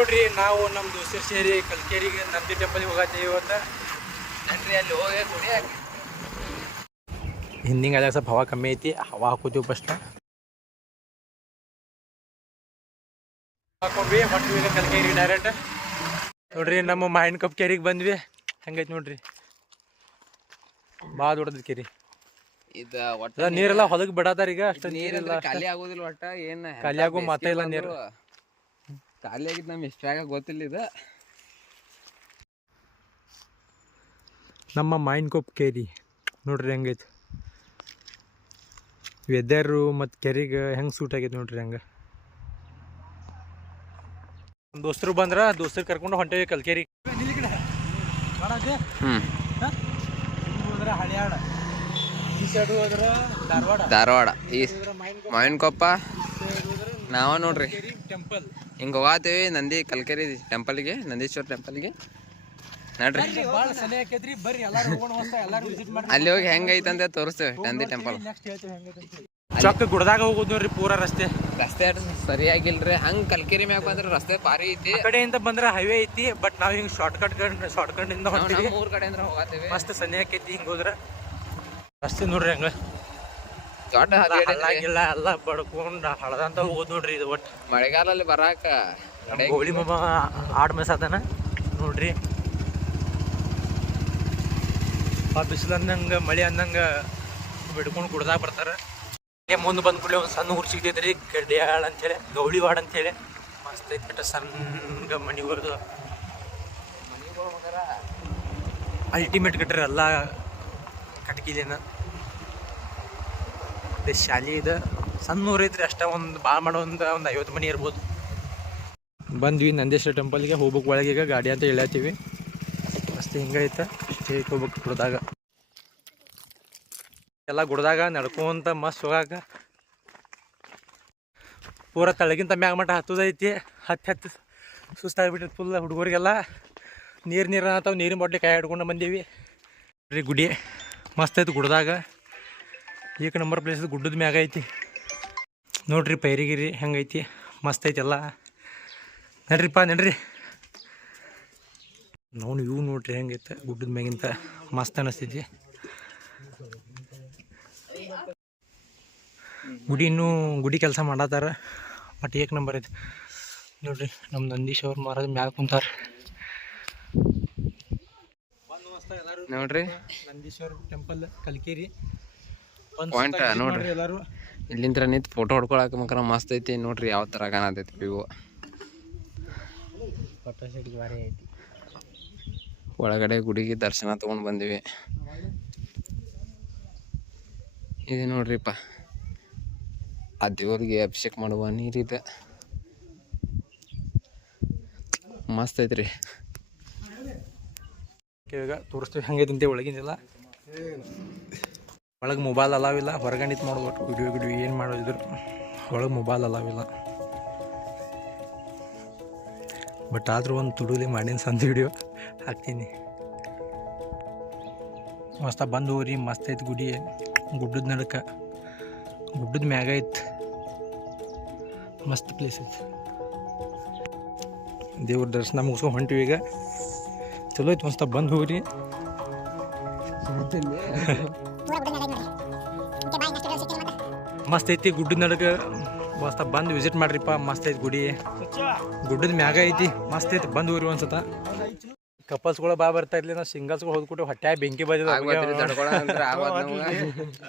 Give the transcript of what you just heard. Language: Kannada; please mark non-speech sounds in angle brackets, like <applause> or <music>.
ನೋಡ್ರಿ ನಾವು ನಮ್ಮ ದೋಸ್ತರು ಸೇರಿ ಕಲ್ಕೇರಿಗೆ ನಂದಿ ಟೆಂಪಲ್ಗೆ ಹೋಗತ್ತೀವಿ ಇವತ್ತು. ನನ್ರಿ ಅಲ್ಲಿ ಹೋಗಿ ಕುಡಿ ಹಿಂದಿಂಗ್ ಅದಾಗ ಸ್ವಲ್ಪ ಹವಾ ಕಮ್ಮಿ ಐತಿ ಹವಾ ಹಾಕೋತೀವಿ ಫಸ್ಟ್ ಹಾಕೊಂಡ್ವಿ ಕಲ್ಕೇರಿಗೆ ಡೈರೆಕ್ಟ್ ನೋಡ್ರಿ ನಮ್ಮ ಮೈಂಡ್ ಕಪ್ ಕೇರಿಗೆ ಬಂದ್ವಿ. ಹೆಂಗೈತಿ ನೋಡ್ರಿ. ಭಾಳ ದೊಡ್ಡದ ಕೇರಿ. ಇದ ಒಟ್ಟ ಅದ ನೀರೆಲ್ಲ ಹೊಲಗ್ ಬಿಡತಾರ ಈಗ ಅಷ್ಟು ನೀರೆಲ್ಲ ನೀರಿಲ್ಲ ಖಾಲಿ ಆಗೋದಿಲ್ಲ ಒಟ್ಟ ಏನ್ ಖಾಲಿ ಆಗೋ ಮಾತೇ ಇಲ್ಲ ನೀರು. ಖಾಲಿ ಆಗಿದ್ ಎಷ್ಟು ಜಾಗ ಗೊತ್ತಿಲ್ಲ ಇದು. ನಮ್ಮ ಮೈನ್ ಕೊಪ್ ಕೇರಿ. ನೋಡ್ರಿ ಹೆಂಗೈತೆ. ವೆದರು ಮತ್ತು ಕೆರೆಗೆ ಹೆಂಗೆ ಸೂಟ್ ಆಗೈತೆ ನೋಡ್ರಿ ಹೆಂಗೆ. ದೋಸ್ತರು ಬಂದ್ರೆ ದೋಸ್ತರು ಕರ್ಕೊಂಡು ಹೊಂಟೇವಿ ಕಲ್ಕೇರಿ. ಧಾರವಾಡ. ಧಾರವಾಡ. ಈ ಮಾವಿನಕೊಪ್ಪ ಮಾವಿನ ಕೊಪ್ಪ ನಾವ ನೋಡ್ರಿ. ಟೆಂಪಲ್ ಹಿಂಗ ಹೋಗಾತೇವಿ ನಂದಿ ಕಲ್ಕೆರಿ ಟೆಂಪಲ್ಗೆ ನಂದೀಶ್ವರ ಟೆಂಪಲ್ಗೆ ನೋಡ್ರಿ. ಅಲ್ಲಿ ಹೋಗಿ ಹೆಂಗೈತಂತ ತೋರಿಸ್ತೇವೆ ನಂದಿ ಟೆಂಪಲ್ ನೆಕ್ಸ್ಟ್ ಹೇಳ್ತೀವಿ ಪೂರ ಚೊಕ್ಕ ಗುಡ್ದಾಗ ಹೋಗೋದು ನೋಡ್ರಿ ಪೂರಾ ರಸ್ತೆ. ರಸ್ತೆ ಸರಿಯಾಗಿಲ್ರಿ. ಹಂಗ್ ಕಲ್ಕೆರಿ ಮ್ಯಾಗ ಬಂದ್ರೆ ರಸ್ತೆ ಭಾರಿ ಐತಿ. ಆ ಕಡೆಯಿಂದ ಬಂದ್ರೆ ಹೈವೇ ಐತಿ ಬಟ್ ನಾವ್ ಹಿಂಗ್ ಶಾರ್ಟ್ ಕಟ್ ಶಾರ್ಟ್ ಕಟ್ ಇಂದ ಮೂರ್ ಕಡೆಯಿಂದ ಹೋಗಾತೀವಿ. ಮಸ್ತ್ ಸನಿ ಆಕೈತಿ ಹಿಂಗ್ ಹೋದ್ರೆ. ರಸ್ತೆ ನೋಡ್ರಿ ಹಂಗ. ದೊಡ್ಡ ಎಲ್ಲ ಬಡ್ಕೊಂಡ್ ಹಳದಂತ ಹೋದ್ ನೋಡ್ರಿ ಇದು ಒಟ್ಟು. ಮಳೆಗಾಲಲ್ಲಿ ಬರಾಕ ಗೋಳಿ ಮಾಮ ಆಡ್ ಮೆಸ್ ಅದಾನ ನೋಡ್ರಿ. ಆ ಬಿಸಿಲು ಅಂದಂಗ ಮಳೆ ಅಂದಂಗ ಬಿಡ್ಕೊಂಡು ಕುಡ್ದಾಗ ಬರ್ತಾರ. ಮುಂದ್ ಬಂದ್ ಕೂಡಲೇ ಒಂದು ಸಣ್ಣ ಊರು ಸಿಗ್ತೈತ್ರಿ ಗಡ್ಯಾಳ ಅಂತೇಳಿ ಗೌಳಿವಾಡ ಅಂತೇಳಿ ಮಸ್ತ್ ಐತಿ ಬಿಟ್ಟ ಸಣ್ಣ ಮನಿಗಳು ಅಲ್ಟಿಮೇಟ್ ಕಟ್ಟ್ರಿ ಎಲ್ಲ ಕಟ್ಕಿಲೇನ. ಅದೇ ಶಾಲಿ ಇದೆ. ಸಣ್ಣ ಊರು ಅಷ್ಟೇ ಒಂದು ಭಾಳ ಮಾಡೋ ಒಂದು ಒಂದು ಐವತ್ತು ಮನಿ ಇರ್ಬೋದು. ಬಂದ್ವಿ ನಂದೇಶ್ವರ ಟೆಂಪಲ್ಗೆ, ಹೋಗ್ಬೇಕು ಒಳಗೆ ಈಗ ಗಾಡಿ ಅಂತ ಹೇಳತ್ತೀವಿ ಮಸ್ತ್ ಹಿಂಗೈತೆ ಸ್ಟೇಟ್ ಹೋಗ್ಬೇಕು ಗುಡ್ದಾಗ. ಎಲ್ಲ ಗುಡ್ದಾಗ ನಡ್ಕೊಂತ ಮಸ್ತ್ ಹೋಗಾಕ. ಪೂರ ತಳಗಿಂತ ಮ್ಯಾಗ ಮಟ್ಟ ಹತ್ತದೈತಿ. ಹತ್ತು ಹತ್ತಿ ಸುಸ್ತಾಗ್ಬಿಟ್ಟೈತಿ ಫುಲ್ ಹುಡುಗರಿಗೆಲ್ಲ. ನೀರು ನೀರು ಅಂತಾವೆ ನೀರಿನ ಬಾಟ್ಲಿ ಕೈ ಹಿಡ್ಕೊಂಡು ಬಂದೀವಿ. ಗುಡಿ, ಮಸ್ತ್ ಐತೆ ಗುಡ್ದಾಗ. ಏಕ ನಂಬರ್ ಪ್ಲೇಸ್ ಗುಡ್ಡದ ಮ್ಯಾಗ ಐತಿ. ನೋಡ್ರಿ ಪೈರಿಗಿರಿ ಹೆಂಗೈತಿ ಮಸ್ತ್ ಐತಿ ಎಲ್ಲ. ನಡ್ರಿಪ್ಪ ನಡ್ರಿ. ನಾವು ಇವು ನೋಡ್ರಿ ಹೆಂಗೈತೆ ಗುಡ್ಡದ ಮ್ಯಾಗಿಂತ. ಮಸ್ತ್ ಅನಿಸ್ತೈತಿ. ಗುಡಿ ಇನ್ನೂ ಗುಡಿ ಕೆಲಸ ಮಾಡತ್ತಾರ. ಬಟ್ ಏಕ್ ನಂಬರ್ ಐತಿ. ನೋಡ್ರಿ ನಮ್ಮ ನಂದೀಶ್ ಅವ್ರ ಮರದ ಮ್ಯಾಗ ಕುಂತಾರ. ನೋಡ್ರಿ. ನಂದೀಶ್ವರ ಟೆಂಪಲ್ ಕಲ್ಕೇರಿ. Point ನೋಡ್ರಿ. ನಿಂತ್ ಫೋಟೋ ಹೊಡ್ಕೊಳಕ ಮಕರ ಮಸ್ತ್ ಐತಿ ನೋಡ್ರಿ ಯಾವ ತರ ಕಾಣತೈತಿ ವಿವೋ ಒಳಗಡೆ ಗುಡಿಗೆ ದರ್ಶನ ತಗೊಂಡ್ ಬಂದಿವಿ. ಇದು ನೋಡ್ರಿಪ್ಪ. ಆ ದೇವ್ರಿಗೆ ಅಭಿಷೇಕ ಮಾಡುವ ನೀರಿದೆ ಮಸ್ತ್ ಐತ್ರಿ. ಇವಾಗ ತೋರಿಸ್ತೀವಿ ಹಂಗೇ ಅಂತ ಒಳಗಿಂದಿಲ್ಲ. ಒಳಗೆ ಮೊಬೈಲ್ ಅಲಾವಿಲ್ಲ. ಹೊರಗಡೆ ನಿಂತು ಮಾಡ್ಬೇಕು ವಿಡಿಯೋ ಗಿಡಿಯೋ ಏನು ಮಾಡೋದಿದ್ರು. ಒಳಗೆ ಮೊಬೈಲ್ ಅಲಾವಿಲ್ಲ. ಬಟ್ ಆದರೂ ಒಂದು ತುಡುಲಿ ಮಾಡಿನ ಸಂದು ವಿಡಿಯೋ ಹಾಕ್ತೀನಿ. ಮಸ್ತ ಬಂದು ಹೋರಿ ಮಸ್ತ್ ಐತೆ ಗುಡಿ. ಗುಡ್ಡದ ನಡಕ. ಗುಡ್ಡದ ಮ್ಯಾಗ ಐತೆ. ಮಸ್ತ್ ಪ್ಲೇಸ್ ಐತಿ. ದೇವ್ರ ದರ್ಶನ ಮುಗಿಸ್ಕೊಂಡು ಹೊಂಟಿವಿ ಈಗ. ಚಲೋ ಐತೆ ಮಸ್ತ ಬಂದು ಹೋಗ್ರಿ <laughs> ಮಸ್ತ್ ಐತಿ ಗುಡ್ಡದ ನಡಕ ಮಸ್ತ ಬಂದು ವಿಸಿಟ್ ಮಾಡ್ರಿಪ್ಪ ಮಸ್ತ್ ಐತಿ ಗುಡಿ. ಗುಡ್ಡದ ಮ್ಯಾಗ ಐತಿ ಮಸ್ತ್ ಐತಿ ಬಂದು ಊರಿ ಒಂದ್ಸತ. ಕಪಲ್ಸ್ಗಳು ಬಾ ಬರ್ತಾ ಇರ್ಲಿ ನಾವು ಸಿಂಗಲ್ಸ್ಗಳು ಹೋದ್ಕೊಟ್ಟು ಹೊಟ್ಟೆ ಬೆಂಕಿ ಬಜದ <laughs>